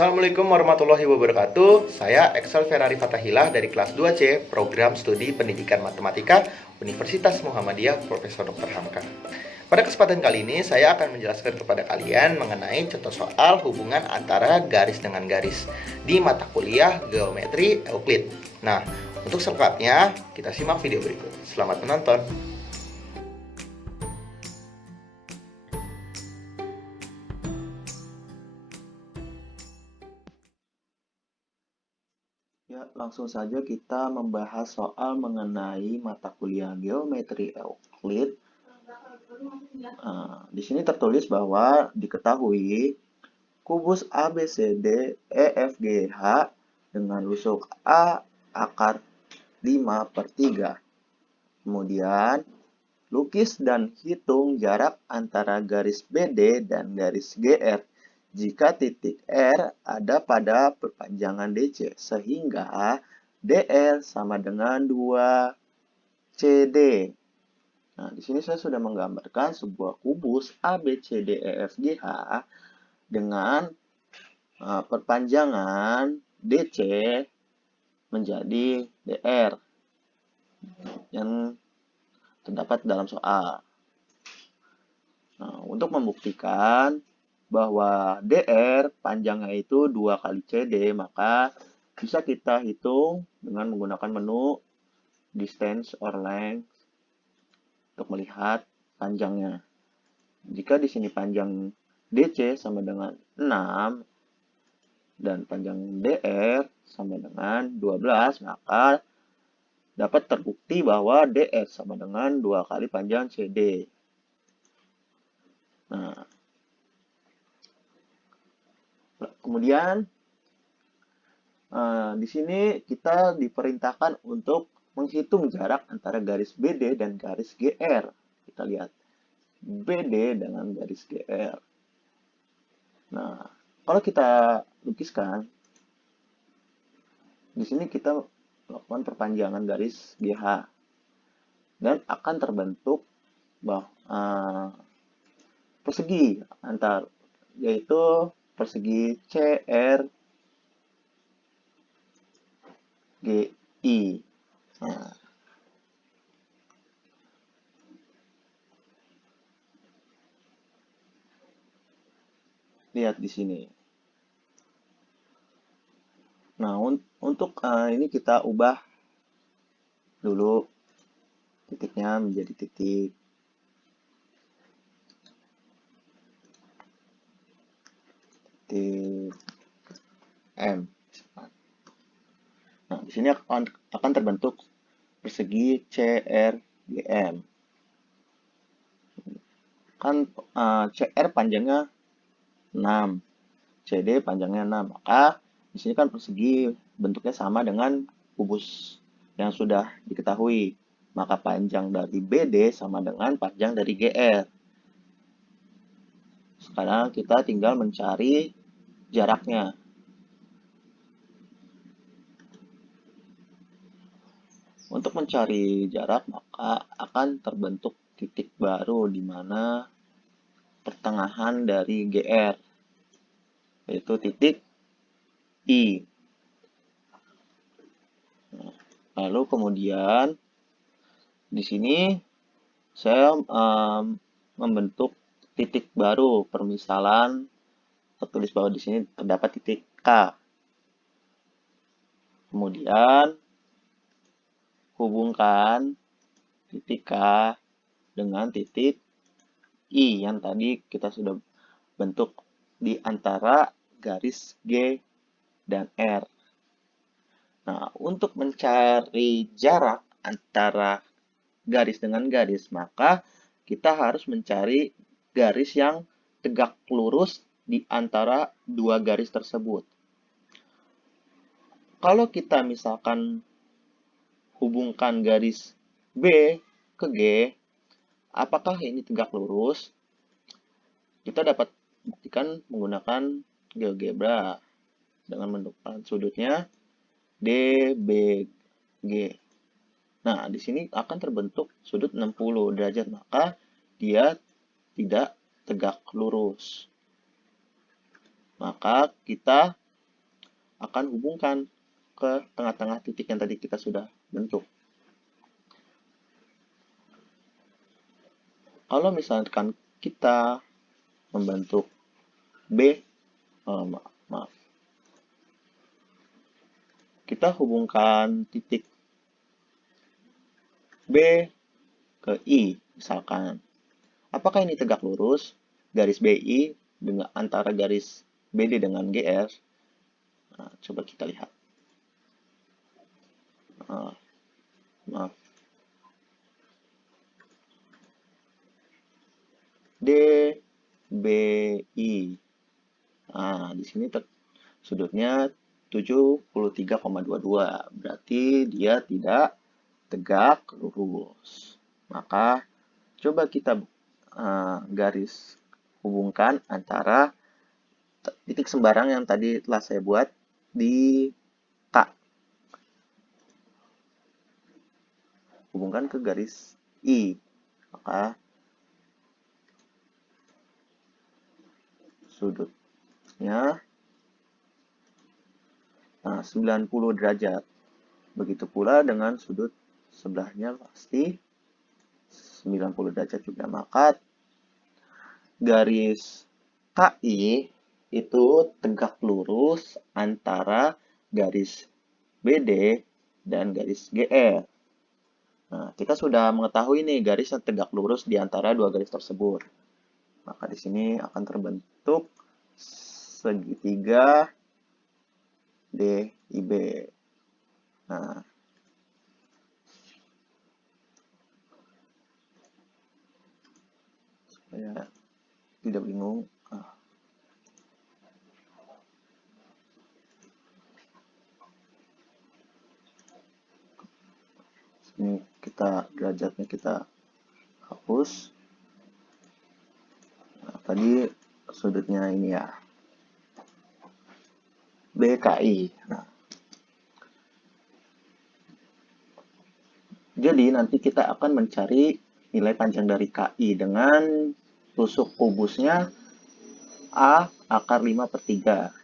Assalamualaikum warahmatullahi wabarakatuh. Saya Excel Ferrari Fatahillah dari kelas 2C, Program Studi Pendidikan Matematika, Universitas Muhammadiyah Profesor Dr. Hamka. Pada kesempatan kali ini, saya akan menjelaskan kepada kalian mengenai contoh soal hubungan antara garis dengan garis di mata kuliah Geometri Euclid. Nah, untuk selengkapnya, kita simak video berikut. Selamat menonton. Ya, langsung saja kita membahas soal mengenai mata kuliah Geometri Euclid. Di sini tertulis bahwa diketahui kubus ABCD EFGH dengan lusuk A akar 5/3. Kemudian, lukis dan hitung jarak antara garis BD dan garis GR jika titik R ada pada perpanjangan DC, sehingga DR sama dengan 2 CD. Nah, di sini saya sudah menggambarkan sebuah kubus ABCDEFGH dengan perpanjangan DC menjadi DR yang terdapat dalam soal. Nah, untuk membuktikan bahwa DR panjangnya itu 2 kali CD, maka bisa kita hitung dengan menggunakan menu distance or length untuk melihat panjangnya. Jika di sini panjang DC sama dengan 6 dan panjang DR sama dengan 12, maka dapat terbukti bahwa DR sama dengan 2 kali panjang CD. Nah, kemudian di sini kita diperintahkan untuk menghitung jarak antara garis BD dan garis GR. Kita lihat BD dengan garis GR. Nah, kalau kita lukiskan, di sini kita melakukan perpanjangan garis GH dan akan terbentuk persegi yaitu persegi CR GI. Nah, lihat di sini. Nah, untuk ini kita ubah dulu titiknya menjadi titik M. Nah, di sini akan terbentuk persegi CRGM. Kan CR panjangnya 6, CD panjangnya 6. Maka di sini kan persegi bentuknya sama dengan kubus yang sudah diketahui. Maka panjang dari BD sama dengan panjang dari GR. Sekarang kita tinggal mencari jaraknya. Untuk mencari jarak, maka akan terbentuk titik baru di mana pertengahan dari GR, yaitu titik I. Lalu kemudian di sini saya membentuk titik baru, permisalan tertulis bahwa di sini terdapat titik K. Kemudian hubungkan titik K dengan titik I yang tadi kita sudah bentuk di antara garis G dan R. Nah, untuk mencari jarak antara garis dengan garis, maka kita harus mencari garis yang tegak lurus di antara dua garis tersebut. Kalau kita misalkan hubungkan garis B ke G, apakah ini tegak lurus? Kita dapat buktikan menggunakan GeoGebra dengan menentukan sudutnya DBG. Nah, di sini akan terbentuk sudut 60 derajat, maka dia tidak tegak lurus. Maka kita akan hubungkan ke tengah-tengah titik yang tadi kita sudah bentuk. Kalau misalkan kita membentuk maaf, kita hubungkan titik B ke I, misalkan. Apakah ini tegak lurus? Garis BI dengan antara garis BD dengan GR. Nah, coba kita lihat. Maaf. DBI. Nah, di sini sudutnya 73,22. Berarti dia tidak tegak lurus. Maka coba kita garis hubungkan antara titik sembarang yang tadi telah saya buat di K. Hubungkan ke garis I. Maka sudutnya 90 derajat. Begitu pula dengan sudut sebelahnya pasti 90 derajat juga. Maka garis KI itu tegak lurus antara garis BD dan garis GR. Nah, kita sudah mengetahui nih garis yang tegak lurus di antara dua garis tersebut. Maka di sini akan terbentuk segitiga DIB. Nah, supaya tidak bingung. Ini derajatnya kita hapus. Nah, tadi sudutnya ini ya, BKI. Nah, jadi nanti kita akan mencari nilai panjang dari KI dengan tusuk kubusnya A akar 5/3.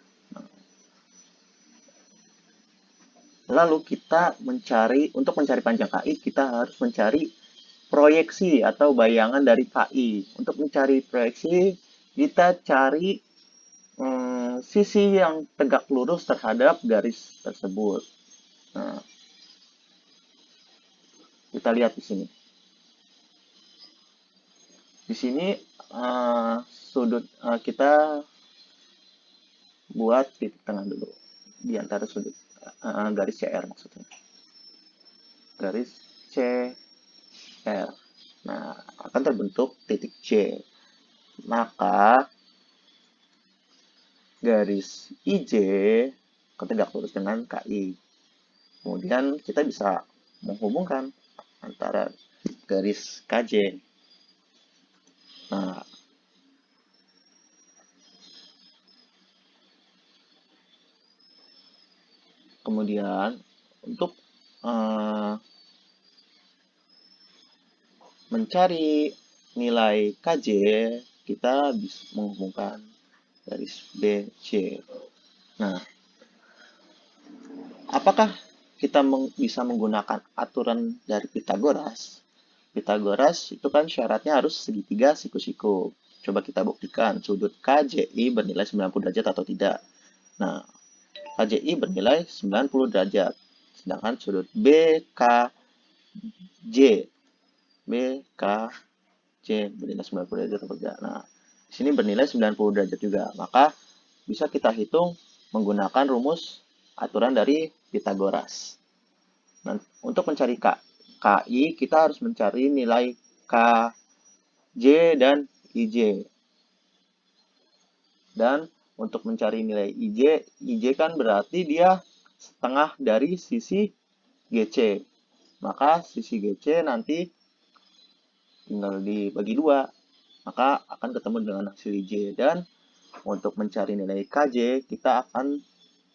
Lalu kita untuk mencari panjang KI, kita harus mencari proyeksi atau bayangan dari KI. Untuk mencari proyeksi, kita cari sisi yang tegak lurus terhadap garis tersebut. Nah, kita lihat di sini. Di sini sudut kita buat titik tengah dulu di antara sudut garis CR maksudnya. Garis CR. Nah, akan terbentuk titik C. Maka garis IJ tegak lurus dengan KI. Kemudian kita bisa menghubungkan antara garis KJ. Nah, kemudian untuk mencari nilai KJ, kita bisa menghubungkan garis BC. Nah, apakah kita bisa menggunakan aturan dari Pitagoras? Pitagoras itu kan syaratnya harus segitiga siku-siku. Coba kita buktikan sudut KJI bernilai 90 derajat atau tidak. Nah, KJI bernilai 90 derajat. Sedangkan sudut BKJ bernilai 90 derajat atau tidak. Nah, di sini bernilai 90 derajat juga. Maka bisa kita hitung menggunakan rumus aturan dari Pitagoras. Nah, untuk mencari KI, kita harus mencari nilai KJ dan IJ. Dan untuk mencari nilai IJ kan berarti dia setengah dari sisi GC. Maka sisi GC nanti tinggal dibagi 2. Maka akan ketemu dengan hasil IJ. Dan untuk mencari nilai KJ, kita akan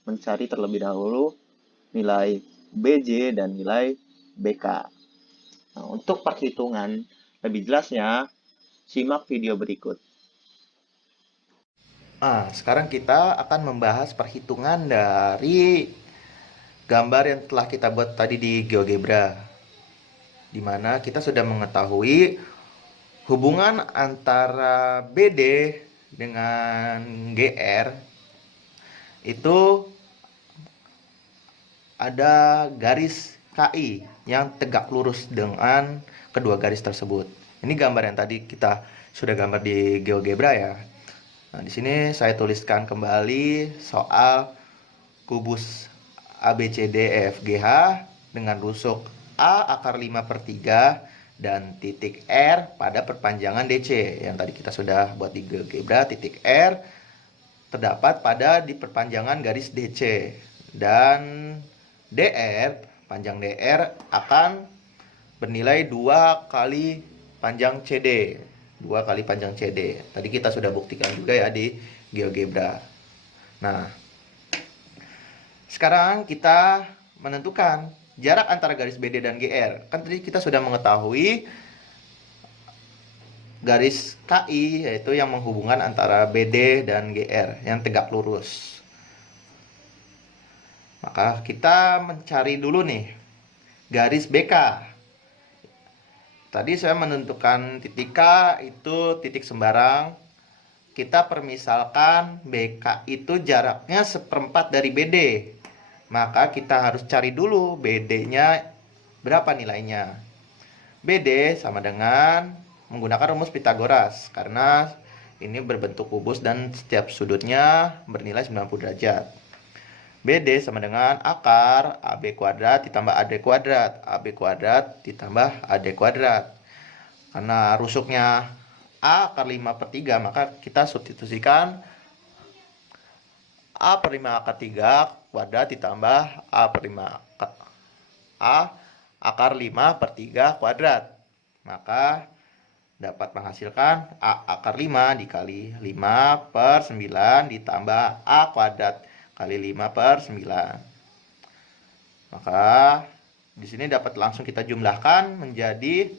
mencari terlebih dahulu nilai BJ dan nilai BK. Nah, untuk perhitungan lebih jelasnya, simak video berikut. Sekarang kita akan membahas perhitungan dari gambar yang telah kita buat tadi di GeoGebra, di mana kita sudah mengetahui hubungan antara BD dengan GR itu ada garis KI yang tegak lurus dengan kedua garis tersebut. Ini gambar yang tadi kita sudah gambar di GeoGebra ya. Nah, di sini saya tuliskan kembali soal kubus ABCDEFGH dengan rusuk A akar 5/3 dan titik R pada perpanjangan DC. Yang tadi kita sudah buat di GeoGebra, titik R terdapat pada di perpanjangan garis DC. Dan DR, panjang DR akan bernilai 2 kali panjang CD. 2 kali panjang CD. Tadi kita sudah buktikan juga ya di GeoGebra. Nah, sekarang kita menentukan jarak antara garis BD dan GR. Kan tadi kita sudah mengetahui garis KI, yaitu yang menghubungkan antara BD dan GR, yang tegak lurus. Maka kita mencari dulu nih garis BK. Tadi saya menentukan titik K itu titik sembarang. Kita permisalkan BK itu jaraknya 1/4 dari BD. Maka kita harus cari dulu BD-nya berapa nilainya. BD sama dengan menggunakan rumus Pitagoras, karena ini berbentuk kubus dan setiap sudutnya bernilai 90 derajat. BD sama dengan akar AB kuadrat ditambah AD kuadrat. AB kuadrat ditambah AD kuadrat. Karena rusuknya A akar 5/3, maka kita substitusikan A per 5 akar 3 kuadrat ditambah A akar 5/3 kuadrat. Maka dapat menghasilkan A akar 5 dikali 5/9 ditambah A kuadrat kali 5/9. Maka di sini dapat langsung kita jumlahkan menjadi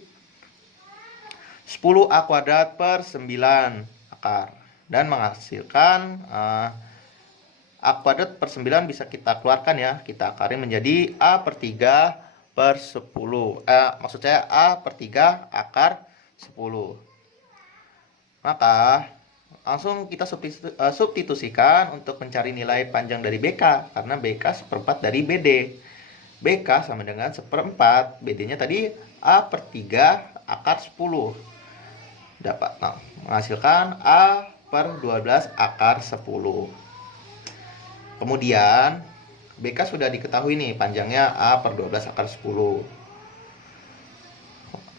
10A kuadrat per 9 akar. Dan menghasilkan A kuadrat per 9 bisa kita keluarkan ya. Kita akarin menjadi A/3/10. Maksud saya A/3 akar 10. Maka langsung kita substitusikan untuk mencari nilai panjang dari BK, karena BK 1/4 dari BD. BK sama dengan 1/4, BD-nya tadi A/3 akar 10. Dapat menghasilkan A/12 akar 10. Kemudian BK sudah diketahui nih, panjangnya A/12 akar 10.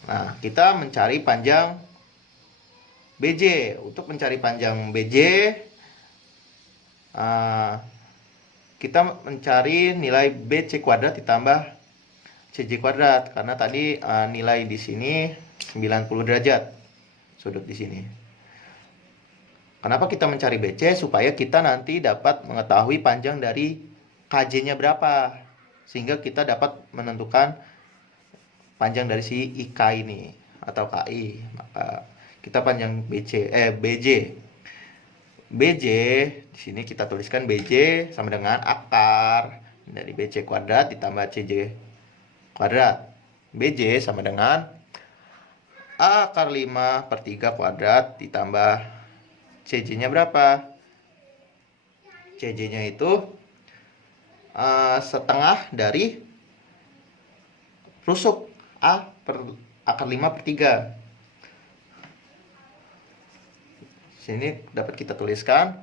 Nah, kita mencari panjang BJ. Untuk mencari panjang BJ, kita mencari nilai BC kuadrat ditambah CJ kuadrat, karena tadi nilai di sini 90 derajat sudut di sini. Kenapa kita mencari BC? Supaya kita nanti dapat mengetahui panjang dari KJ-nya berapa, sehingga kita dapat menentukan panjang dari si IK ini atau KI. Maka kita panjang BJ. BJ di sini kita tuliskan BJ sama dengan akar dari BC kuadrat ditambah CJ kuadrat. BJ sama dengan A akar 5/3 kuadrat ditambah CJ-nya berapa? CJ-nya itu setengah dari rusuk A per akar 5/3. Sini dapat kita tuliskan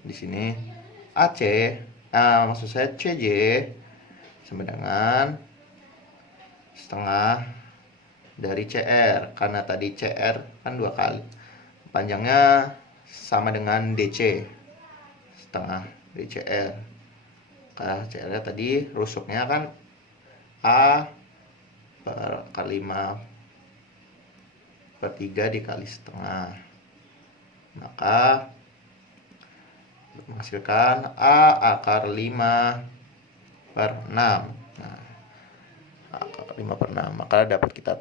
di sini AC, maksud saya CJ sama dengan setengah dari CR, karena tadi CR kan 2 kali, panjangnya sama dengan DC, setengah dari CR. Karena CR tadi rusuknya kan A per akar 5/3 dikali setengah, maka menghasilkan A akar 5/6. Nah, akar 5/6, maka dapat kita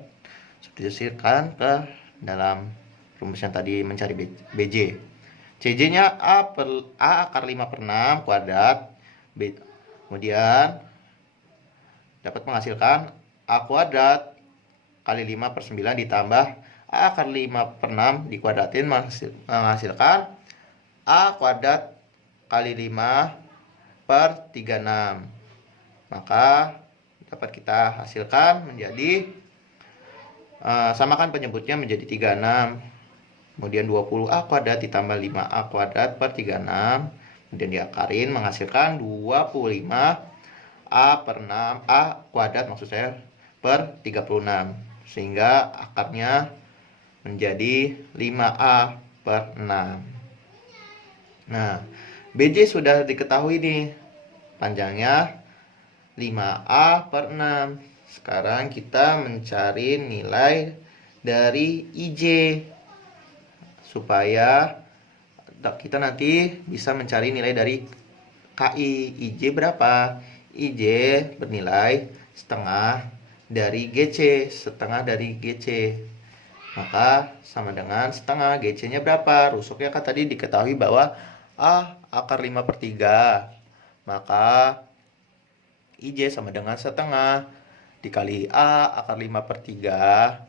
substitusikan ke dalam rumus yang tadi mencari BJ. CJ-nya A akar 5 per 6 kuadrat. Kemudian dapat menghasilkan A kuadrat kali 5 per 9 ditambah A akar 5 per 6 dikuadratin menghasilkan A kuadrat kali 5 per 36. Maka dapat kita hasilkan menjadi samakan penyebutnya menjadi 36. Kemudian 20A kuadrat ditambah 5A kuadrat per 36. Kemudian diakarin menghasilkan 25A per 6 A kuadrat maksud saya per 36. Sehingga akarnya menjadi 5A per 6. Nah, BJ sudah diketahui nih. Panjangnya 5A per 6. Sekarang kita mencari nilai dari IJ. Supaya kita nanti bisa mencari nilai dari KI. IJ berapa? IJ bernilai setengah dari GC. Setengah dari GC. Maka sama dengan setengah. GC-nya berapa? Rusuknya kan tadi diketahui bahwa A akar 5 per 3. Maka IJ sama dengan setengah dikali A akar 5 per 3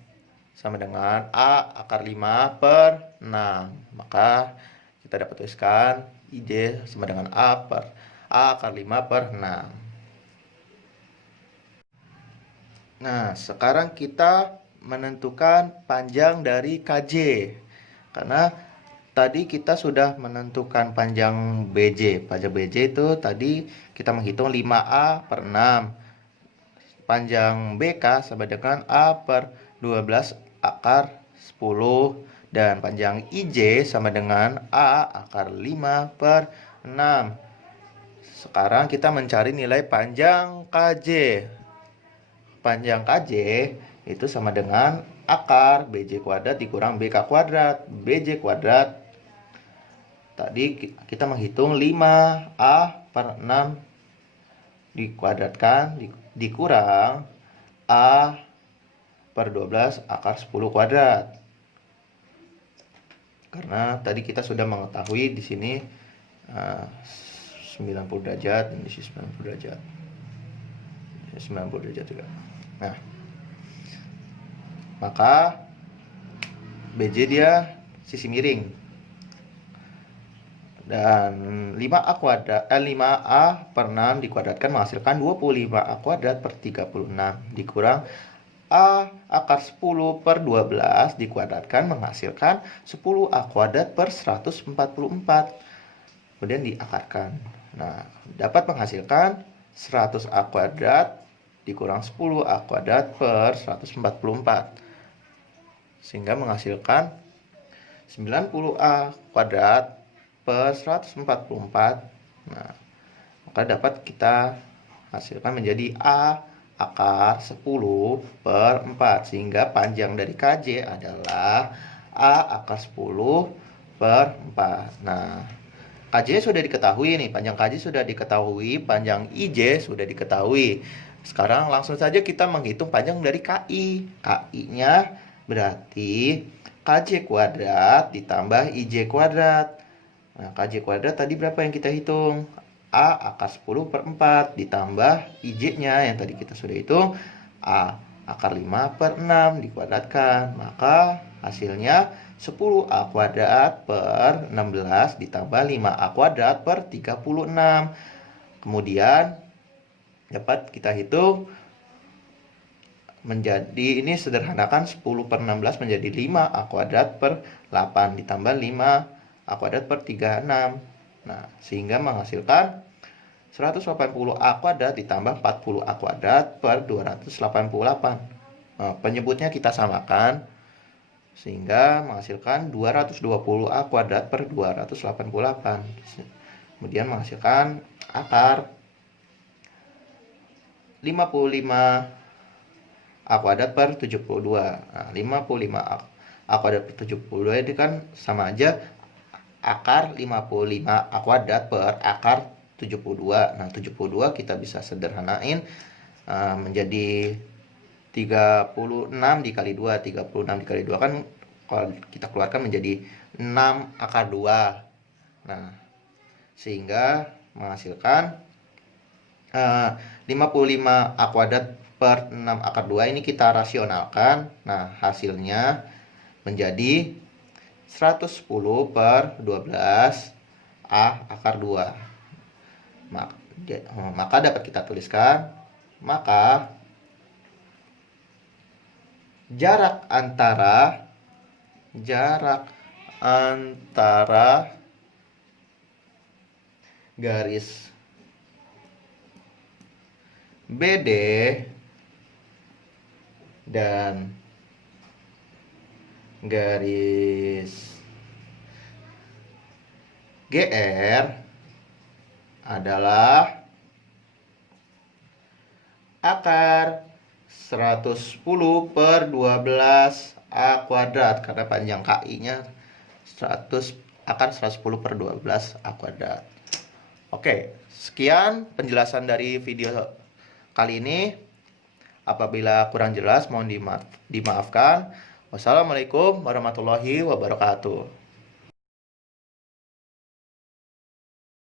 sama dengan A akar 5 per 6. Maka kita dapat tuliskan IJ sama dengan A akar 5 per 6. Nah, sekarang kita menentukan panjang dari KJ. Karena tadi kita sudah menentukan panjang BJ. Panjang BJ itu tadi kita menghitung 5A per 6. Panjang BK sama dengan A per 12 akar 10. Dan panjang IJ sama dengan A akar 5 per 6. Sekarang kita mencari nilai panjang KJ. Panjang KJ itu sama dengan akar BJ kuadrat dikurang BK kuadrat. BJ kuadrat tadi kita menghitung 5A per 6 dikuadratkan dikurang A per 12 akar 10 kuadrat. Karena tadi kita sudah mengetahui di sini 90 derajat, dan di sini 90 derajat. 90 derajat juga. Nah, maka BJ dia sisi miring. Dan 5A per 6 dikuadratkan menghasilkan 25A kuadrat per 36 dikurang A akar 10 per 12 dikuadratkan menghasilkan 10A kuadrat per 144. Kemudian diakarkan. Nah, dapat menghasilkan 100A kuadrat dikurang 10A kuadrat per 144. Sehingga menghasilkan 90A kuadrat per 144. Nah, maka dapat kita hasilkan menjadi A akar 10 per 4. Sehingga panjang dari KJ adalah A akar 10 per 4. Nah, KJ sudah diketahui nih, panjang KJ sudah diketahui, panjang IJ sudah diketahui. Sekarang langsung saja kita menghitung panjang dari KI. KI-nya berarti KJ kuadrat ditambah IJ kuadrat. Nah, KJ kuadrat tadi berapa yang kita hitung? A akar 10 per 4 ditambah IJ-nya yang tadi kita sudah hitung A akar 5 per 6 dikuadratkan. Maka hasilnya 10A kuadrat per 16 ditambah 5A kuadrat per 36. Kemudian dapat kita hitung menjadi, ini sederhanakan 10 per 16 menjadi 5A kuadrat per 8 ditambah 5A kuadrat per 36. Nah, sehingga menghasilkan 180A kuadrat ditambah 40A kuadrat per 288. Nah, penyebutnya kita samakan sehingga menghasilkan 220A kuadrat per 288. Kemudian menghasilkan akar 55A kuadrat per 72. Nah, 55A kuadrat per 72 ini kan sama aja akar 55A kuadrat per akar 72. Nah, 72 kita bisa sederhanain menjadi 36 dikali 2. 36 dikali 2 kan Kalau kita keluarkan menjadi 6 akar 2. Nah, sehingga menghasilkan 55 A kuadrat per 6 akar 2 ini kita rasionalkan. Nah, hasilnya menjadi 110 per 12 A akar 2. Maka dapat kita tuliskan, maka jarak antara garis BD dan garis GR adalah akar 110 per 12 A kuadrat, karena panjang KI-nya 100 akan 110 per 12 A kuadrat. Oke, sekian penjelasan dari video kali ini. Apabila kurang jelas mohon dimaafkan. Wassalamualaikum warahmatullahi wabarakatuh.